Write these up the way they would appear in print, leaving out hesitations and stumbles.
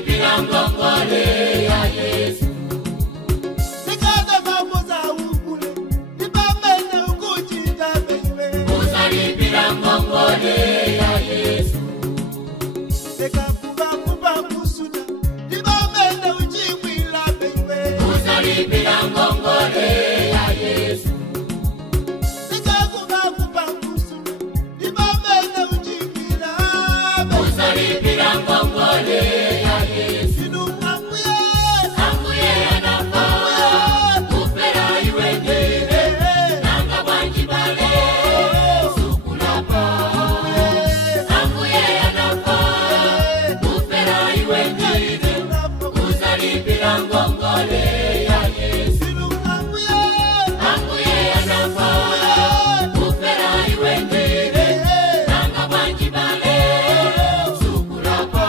Uzalipira ngongole ya Yesu. Nikaza kamuza ukule, nipamene ukuchita baby. Uzalipira ngongole ya Yesu. Nikakuba kuba kusuda, nipamene uchimwila baby. Uzalipira ngongole ya Yesu. Nikakuba kuba kusuda, nipamene uchimwila baby. Uzalipira ngongole ya Yesu. Sinu ambuye, Ambuye anafa, kufera iwe ndine. Nanga wanjibale, sukulapa. Ambuye anafa, kufera iwe ndine. Uzalipira ngongole ya Yesu. sinu ambuye, Ambuye anafa, kufera iwe ndine. Nanga wanjibale, sukulapa.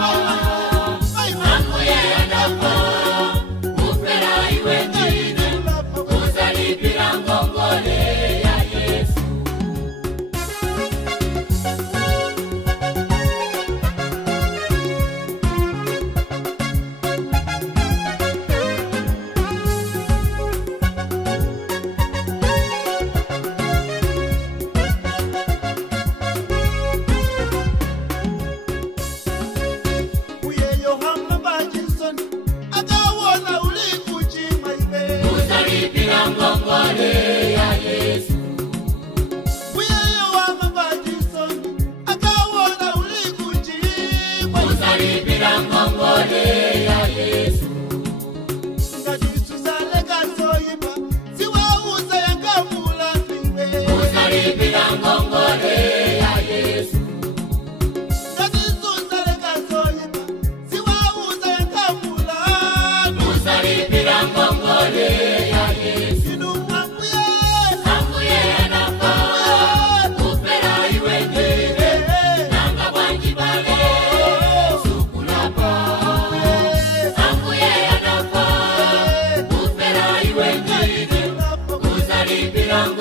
Ambuye anafa, kufera iwe ndine. Uzalipira ngongole ya Yesu. uye Yohana Bajisoni, akawona ulikuchima ibe. Uzalipira ngongole ya Yesu. Uye Yohana Bajisoni, akawona ulikuchima. Uzalipira ngongole ya Yesu. Ngatisusale kazoyiba, siwauza yangamula ibe. Uzalipira ngongole ya Yesu. Ngatisusale kazoyiba, siwauza yangamula ibe. Uzalipira ngongole ya Yesu. Sinu ambuye, Ambuye anafa, kufera iwe ndine. Nanga wanjibale, sukulapa. Ambuye anafa, kufera iwe ndine. Uzalipira ngongole